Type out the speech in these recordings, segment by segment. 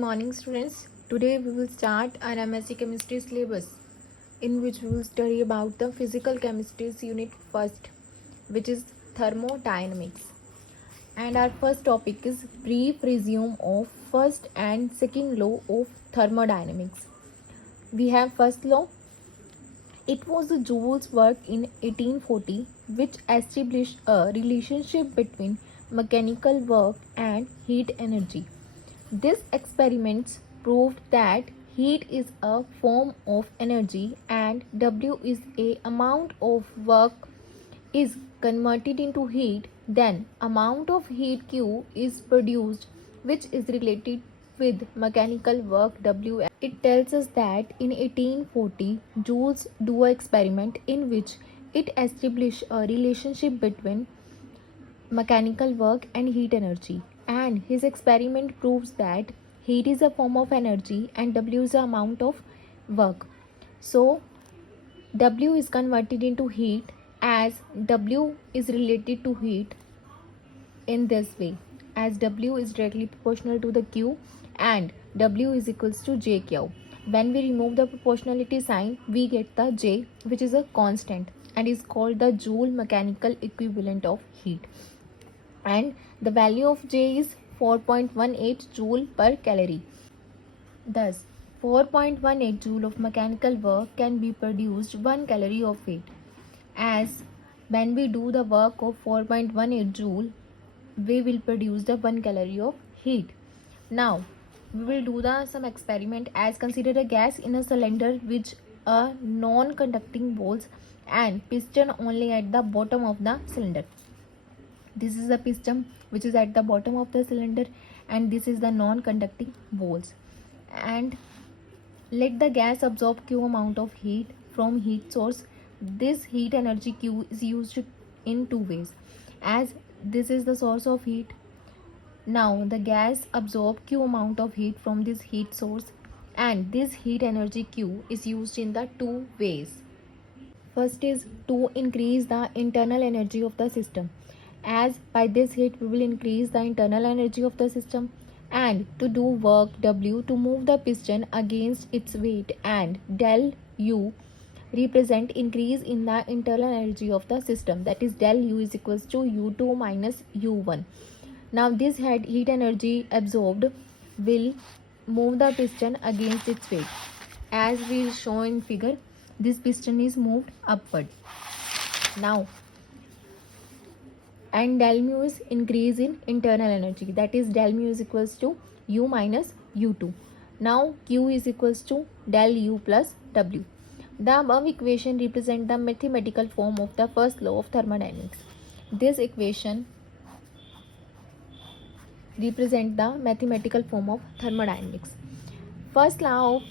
Morning students, today we will start our MSc Chemistry syllabus in which we will study about the physical chemistry's unit first, which is thermodynamics. And our first topic is brief resume of first and second law of thermodynamics. We have first law. It was the Joule's work in 1840 which established a relationship between mechanical work and heat energy. This experiment proved that heat is a form of energy and W is a amount of work is converted into heat, then amount of heat Q is produced, which is related with mechanical work W. It tells us that in 1840 Joule's do an experiment in which it established a relationship between mechanical work and heat energy, and his experiment proves that heat is a form of energy and W is the amount of work. So W is converted into heat as W is related to heat in this way, as W is directly proportional to the Q and W is equals to JQ. When we remove the proportionality sign, we get the J, which is a constant and is called the Joule mechanical equivalent of heat, and the value of J is 4.18 joule per calorie. Thus, 4.18 joule of mechanical work can be produced 1 calorie of heat. As when we do the work of 4.18 joule, we will produce the 1 calorie of heat. Now, we will do some experiment as consider a gas in a cylinder with a non-conducting balls and piston only at the bottom of the cylinder. This is the piston which is at the bottom of the cylinder and this is the non-conducting balls, and let the gas absorb Q amount of heat from heat source. This heat energy Q is used in two ways, as this is the source of heat. Now the gas absorb Q amount of heat from this heat source, and this heat energy Q is used in the two ways. First is to increase the internal energy of the system, as by this heat we will increase the internal energy of the system, and to do work W to move the piston against its weight, and del U represent increase in the internal energy of the system, that is del U is equals to U2 minus U1. Now this heat energy absorbed will move the piston against its weight. As we show in figure, this piston is moved upward. Now, and del mu is increase in internal energy, that is del mu is equals to U minus U2. Now Q is equals to del U plus W. The above equation represent the mathematical form of the first law of thermodynamics. This equation represent the mathematical form of thermodynamics. First law of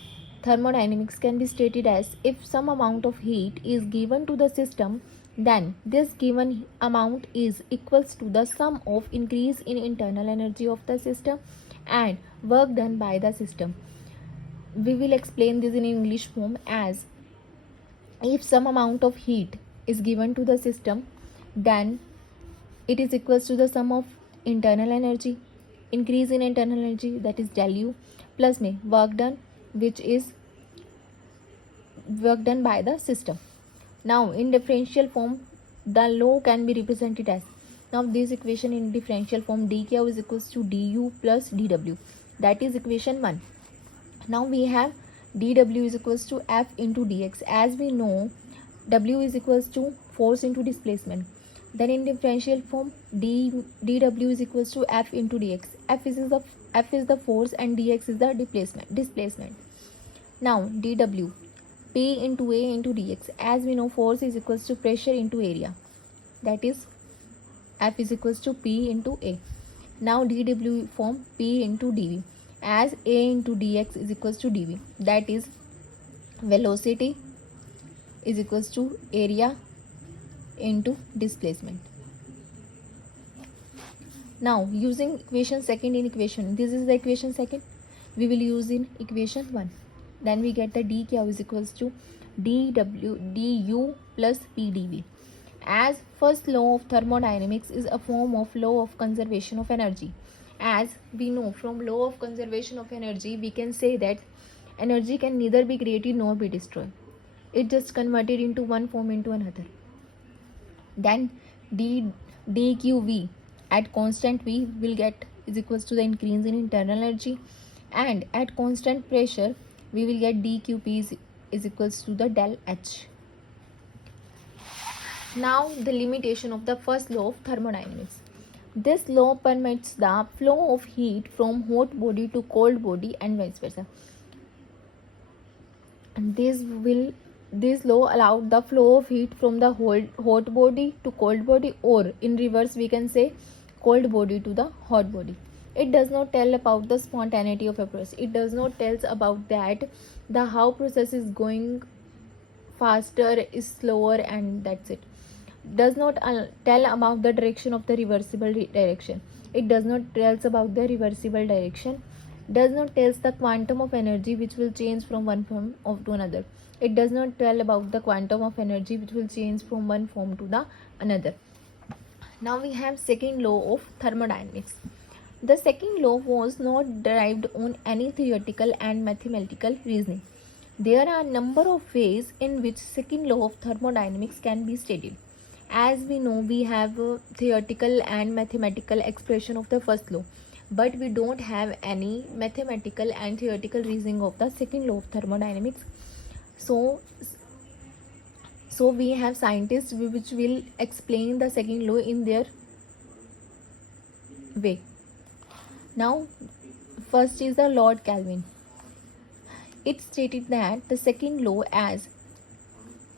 thermodynamics can be stated as if some amount of heat is given to the system, then this given amount is equals to the sum of increase in internal energy of the system and work done by the system. We will explain this in English form as if some amount of heat is given to the system, then it is equals to the sum of internal energy, increase in internal energy, that is del U, plus में work done, which is work done by the system. Now in differential form, the law can be represented as, now this equation in differential form dQ is equals to du plus dW, that is equation 1. Now we have dW is equals to F into dx, as we know W is equals to force into displacement. Then in differential form dW is equals to F into dx. F is the force and dx is the displacement. Now dW P into A into dx, as we know force is equals to pressure into area, that is F is equals to P into A. Now dW form P into dV, as A into dx is equals to dV, that is velocity is equals to area into displacement. Now using equation second in equation, this is the equation second, we will use in equation 1. Then we get the dQ is equals to du plus Pdv. As first law of thermodynamics is a form of law of conservation of energy. As we know from law of conservation of energy, we can say that energy can neither be created nor be destroyed. It just converted into one form into another. Then dqv at constant v will get is equals to the increase in internal energy, and at constant pressure we will get dqp is equals to the del h. Now the limitation of the first law of thermodynamics. This law permits the flow of heat from hot body to cold body and vice versa. And this law allowed the flow of heat from the hot body to cold body, or in reverse we can say cold body to the hot body. It does not tell about the spontaneity of a process. It does not tell about that the how process is going faster is slower, and that's it. Does not tell about the direction of the reversible direction. It does not tells about the reversible direction. Does not tells the quantum of energy which will change from one form of to another. It does not tell about the quantum of energy which will change from one form to the another. Now we have second law of thermodynamics. The second law was not derived on any theoretical and mathematical reasoning. There are a number of ways in which second law of thermodynamics can be stated. As we know, we have a theoretical and mathematical expression of the first law, but we don't have any mathematical and theoretical reasoning of the second law of thermodynamics. So we have scientists which will explain the second law in their way. Now, first is the Lord Kelvin. It stated that the second law as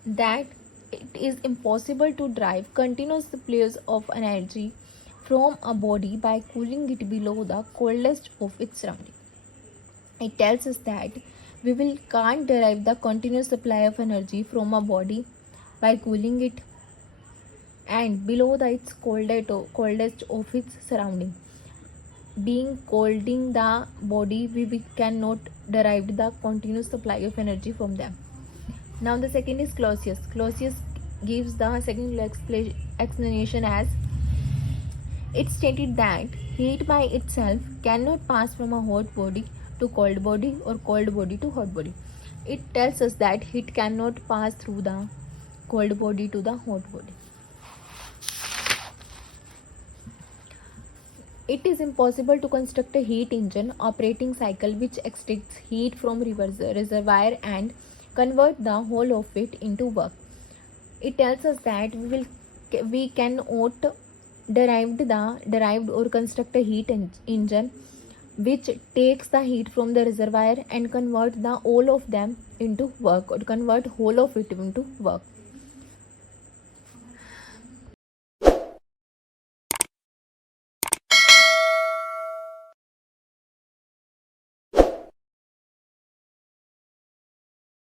that it is impossible to drive continuous supplies of energy from a body by cooling it below the coldest of its surrounding. It tells us that we can't derive the continuous supply of energy from a body by cooling it and below its coldest of its surrounding. Being colding the body, we cannot derive the continuous supply of energy from them. Now the second is Clausius. Clausius gives the second explanation as it stated that heat by itself cannot pass from a hot body to cold body or cold body to hot body. It tells us that heat cannot pass through the cold body to the hot body. It is impossible to construct a heat engine operating cycle which extracts heat from reservoir and convert the whole of it into work. It tells us that we cannot derived or construct a heat engine which takes the heat from the reservoir and convert the all of them into work, or convert whole of it into work.